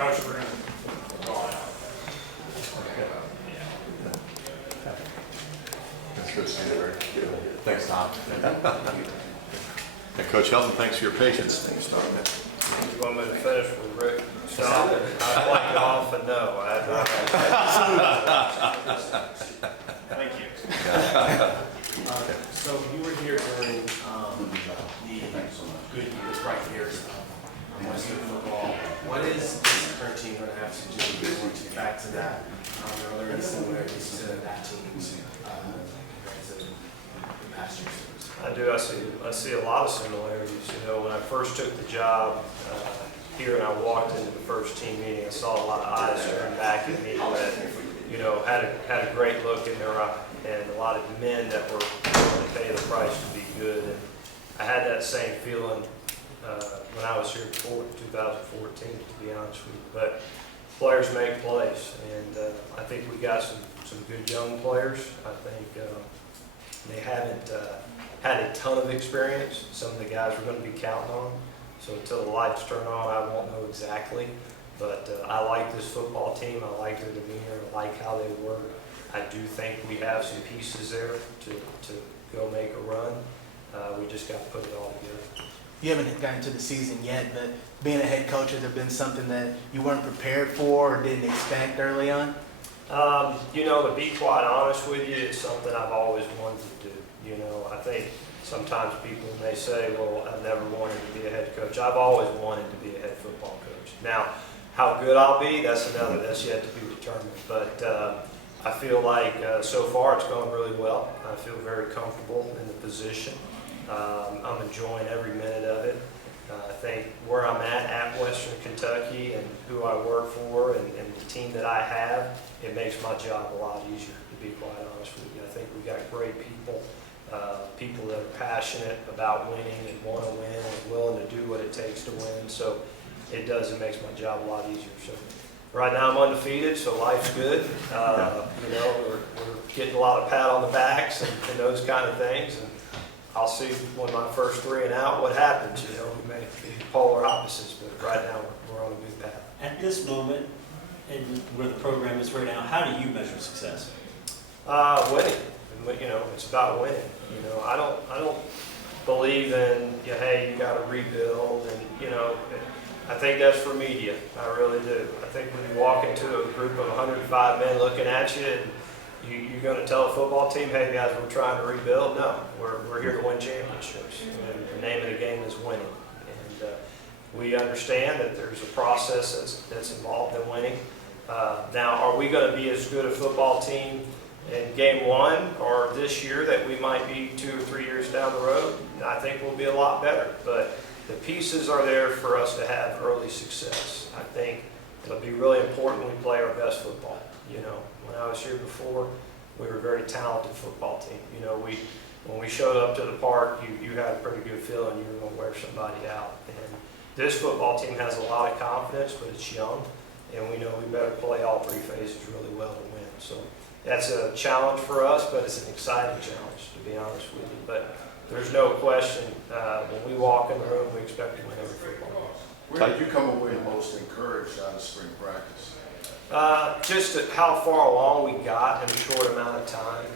Coach, we're going to go on out. That's good to see you, Rick. Thanks, Tom. And Coach Helton, thanks for your patience. Thanks, Tom. You want me to finish with Rick? Stop it. I play golf and no. Thank you. So you were here during the good years, right years of Western football. What is this current team going to have to do to get back to that? Are there any similarities to that team compared to the past years? I do. I see a lot of similarities. You know, when I first took the job here and I walked into the first team meeting, I saw a lot of eyes staring back at me that, you know, had a great look in their eye, and a lot of men that were willing to pay the price to be good. And I had that same feeling when I was here before, 2014, to be honest with you. But players make plays, and I think we got some good young players. I think they haven't had a ton of experience. Some of the guys we're going to be counting on. So until the lights turn on, I won't know exactly. But I like this football team. I like their demeanor. I like how they work. I do think we have some pieces there to go make a run. We just got to put it all together. You haven't gotten to the season yet, but being a head coach, has there been something that you weren't prepared for or didn't expect early on? You know, to be quite honest with you, it's something I've always wanted to do. You know, I think sometimes people may say, well, I've never wanted to be a head coach. I've always wanted to be a head football coach. Now, how good I'll be, that's yet to be determined. But I feel like so far it's going really well. I feel very comfortable in the position. I'm enjoying every minute of it. I think where I'm at Western Kentucky and who I work for and the team that I have, it makes my job a lot easier, to be quite honest with you. I think we got great people, people that are passionate about winning and want to win and willing to do what it takes to win. So it makes my job a lot easier. So right now I'm undefeated, so life's good. You know, we're getting a lot of pat on the backs and those kind of things. And I'll see when my first 3 and out what happens. You know, we may be polar opposites, but right now we're on a good path. At this moment, and where the program is right now, how do you measure success? Winning. You know, it's about winning. You know, I don't believe in, hey, you got to rebuild, and you know, I think that's for media. I really do. I think when you walk into a group of 105 men looking at you, and you're going to tell a football team, hey guys, we're trying to rebuild. No, we're here to win championships. And the name of the game is winning. And we understand that there's a process that's involved in winning. Now, are we going to be as good a football team in game 1 or this year that we might be 2 or 3 years down the road? I think we'll be a lot better. But the pieces are there for us to have early success. I think it'll be really important we play our best football. You know, when I was here before, we were a very talented football team. You know, when we showed up to the park, you had a pretty good feeling you were going to wear somebody out. And this football team has a lot of confidence, but it's young, and we know we better play all 3 phases really well to win. So that's a challenge for us, but it's an exciting challenge, to be honest with you. But there's no question, when we walk in the room, we expect to win every football game. Where did you come away most encouraged out of spring practice? Just how far along we got in a short amount of time.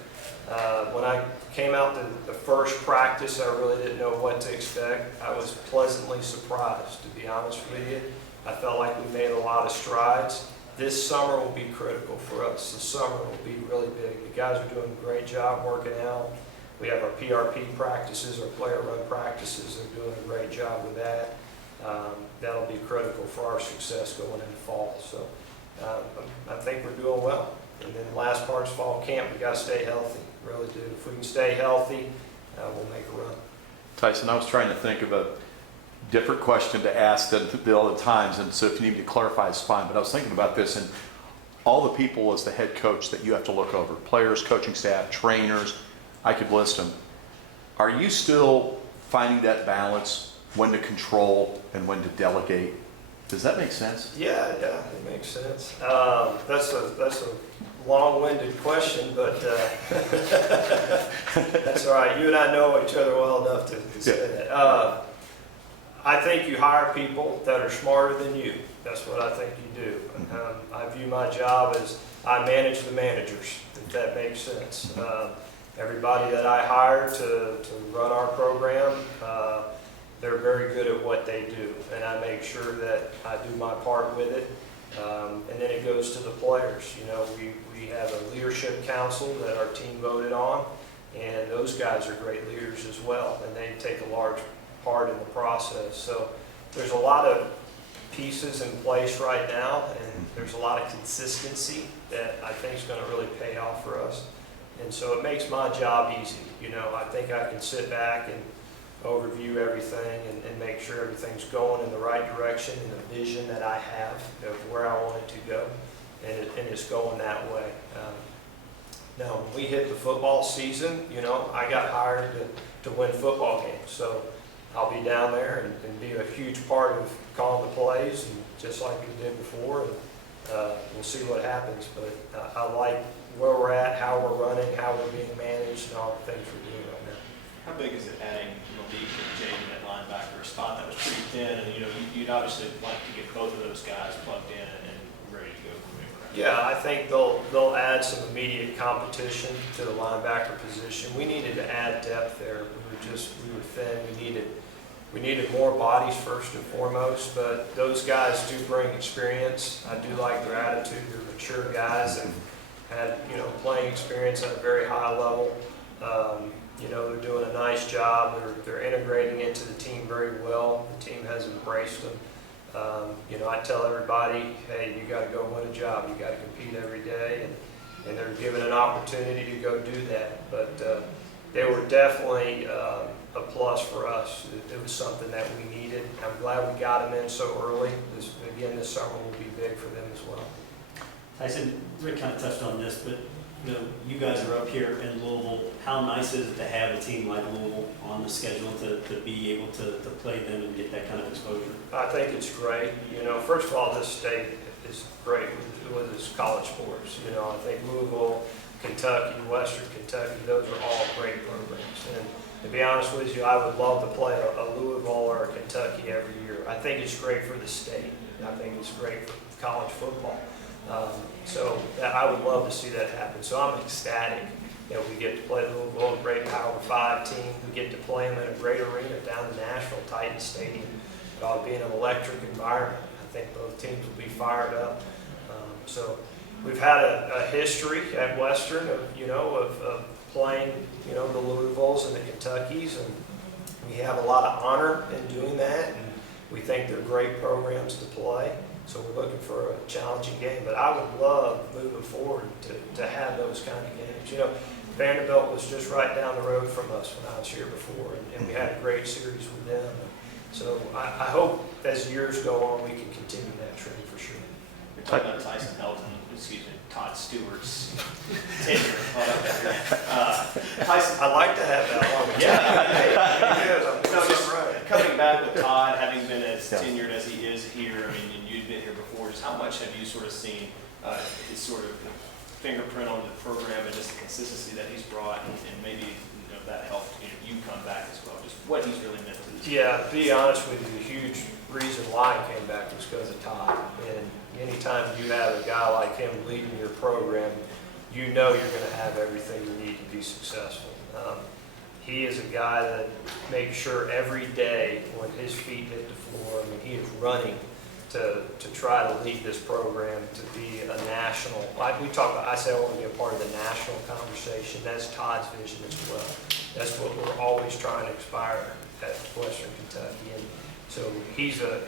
When I came out the first practice, I really didn't know what to expect. I was pleasantly surprised, to be honest with you. I felt like we made a lot of strides. This summer will be critical for us. The summer will be really big. The guys are doing a great job working out. We have our PRP practices, our player run practices. They're doing a great job with that. That'll be critical for our success going into fall. So I think we're doing well. And then the last part's fall camp. We got to stay healthy, really do. If we can stay healthy, we'll make a run. Tyson, I was trying to think of a different question to ask than the other times, and so if you need me to clarify, it's fine. But I was thinking about this, and all the people as the head coach that you have to look over, players, coaching staff, trainers, I could list them. Are you still finding that balance, when to control and when to delegate? Does that make sense? Yeah, it makes sense. That's a long-winded question, but that's all right. You and I know each other well enough to say that. I think you hire people that are smarter than you. That's what I think you do. I view my job as I manage the managers, if that makes sense. Everybody that I hire to run our program, they're very good at what they do, and I make sure that I do my part with it. And then it goes to the players. You know, we have a leadership council that our team voted on, and those guys are great leaders as well, and they take a large part in the process. So there's a lot of pieces in place right now, and there's a lot of consistency that I think is going to really pay off for us. And so it makes my job easy. You know, I think I can sit back and overview everything and make sure everything's going in the right direction and the vision that I have of where I want it to go, and it's going that way. Now, when we hit the football season, you know, I got hired to win football games, so I'll be down there and be a huge part of calling the plays, and just like we did before, and we'll see what happens. But I like where we're at, how we're running, how we're being managed, and all the things we're doing right now. How big is it adding Malik and Jaden at linebacker, a spot that was pretty thin, and you'd obviously like to get both of those guys plugged in and ready to go quick, right? Yeah, I think they'll add some immediate competition to the linebacker position. We needed to add depth there. We were thin. We needed more bodies first and foremost, but those guys do bring experience. I do like their attitude. They're mature guys and had, you know, playing experience at a very high level. You know, they're doing a nice job. They're integrating into the team very well. The team has embraced them. You know, I tell everybody, hey, you got to go win a job. You got to compete every day, and they're given an opportunity to go do that. But they were definitely a plus for us. It was something that we needed. I'm glad we got them in so early. This summer will be big for them as well. Tyson, Rick kind of touched on this, but you know, you guys are up here in Louisville. How nice is it to have a team like Louisville on the schedule to be able to play them and get that kind of exposure? I think it's great. You know, first of all, this state is great with its college sports. You know, I think Louisville, Kentucky, Western Kentucky, those are all great programs. And to be honest with you, I would love to play a Louisville or a Kentucky every year. I think it's great for the state. I think it's great for college football. So I would love to see that happen. So I'm ecstatic that we get to play Louisville, a great Power 5 team. We get to play them in a great arena down in Nashville, Titan Stadium. It'll be in an electric environment. I think both teams will be fired up. So we've had a history at Western of playing, you know, the Louisvilles and the Kentuckys, and we have a lot of honor in doing that. And we think they're great programs to play. So we're looking for a challenging game, but I would love moving forward to have those kind of games. You know, Vanderbilt was just right down the road from us when I was here before, and we had a great series with them. So I hope as years go on, we can continue that trend for sure. You're talking about Tyson, Helton, Todd Stewart's tenure. Tyson, I'd like to have that one. Coming back with Todd, having been as tenured as he is here, I mean, and you'd been here before, just how much have you sort of seen his sort of fingerprint on the program and just the consistency that he's brought, and maybe that helped you come back as well, just what he's really meant to this team? Yeah, to be honest with you, the huge reason why I came back was because of Todd. And anytime you have a guy like him leading your program, you know you're going to have everything you need to be successful. He is a guy that makes sure every day when his feet hit the floor, I mean, he is running to try to lead this program to be a national. I say I want to be a part of the national conversation. That's Todd's vision as well. That's what we're always trying to aspire at Western Kentucky. And so he's a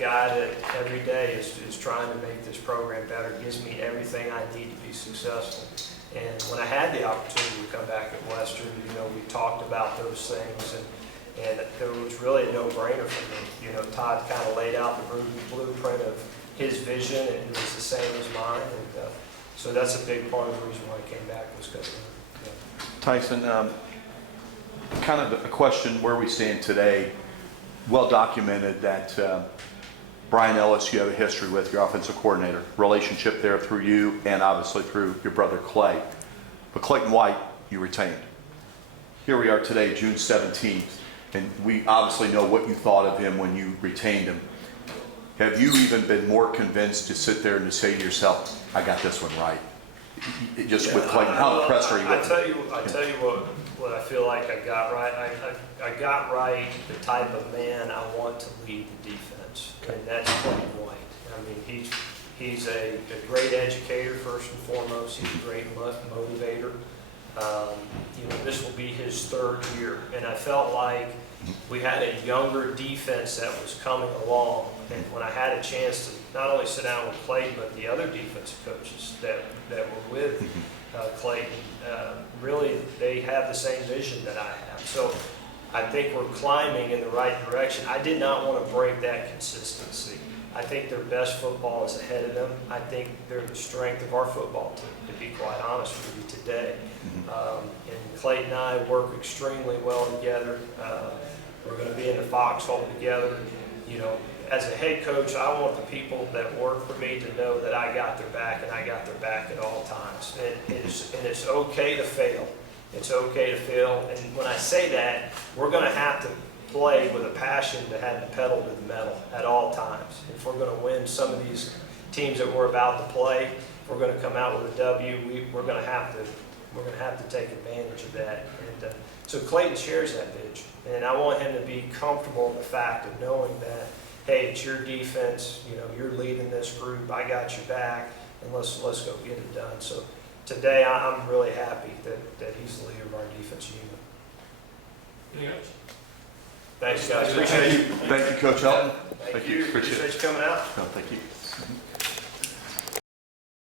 guy that every day is trying to make this program better, gives me everything I need to be successful. And when I had the opportunity to come back at Western, you know, we talked about those things, and it was really a no-brainer for me. You know, Todd kind of laid out the blueprint of his vision, and it was the same as mine. And so that's a big part of the reason why I came back was because of him. Yeah. Tyson, kind of a question where we stand today. Well documented that Brian Ellis, you have a history with, your offensive coordinator, relationship there through you and obviously through your brother Clay. But Clayton White, you retained. Here we are today, June 17th. and we obviously know what you thought of him when you retained him. Have you even been more convinced to sit there and to say to yourself, I got this one right? Just with Clayton, how impressed are you I with tell him? you what I feel like I got right. I got right the type of man I want to lead the defense, and that's Clayton White. I mean, he's a great educator first and foremost. He's a great motivator. You know, this will be his third year, and I felt like we had a younger defense that was coming along. And when I had a chance to not only sit down with Clayton, but the other defensive coaches that were with Clayton, really they have the same vision that I have. So I think we're climbing in the right direction. I did not want to break that consistency. I think their best football is ahead of them. I think they're the strength of our football team, to be quite honest with you today. And Clayton and I work extremely well together. We're going to be in the foxhole together. You know, as a head coach, I want the people that work for me to know that I got their back, and I got their back at all times. And it's okay to fail. It's okay to fail. And when I say that, we're going to have to play with a passion to have the pedal to the metal at all times. If we're going to win some of these teams that we're about to play, if we're going to come out with a W, we're going to have to take advantage of that. And so Clayton shares that vision, and I want him to be comfortable in the fact of knowing that, hey, it's your defense. You know, you're leading this group. I got your back, and let's go get it done. So today, I'm really happy that he's the leader of our defense unit. Anything else? Thanks, guys. Appreciate you. Thank you, Coach Helton. Thank you. Appreciate you coming out. No, thank you.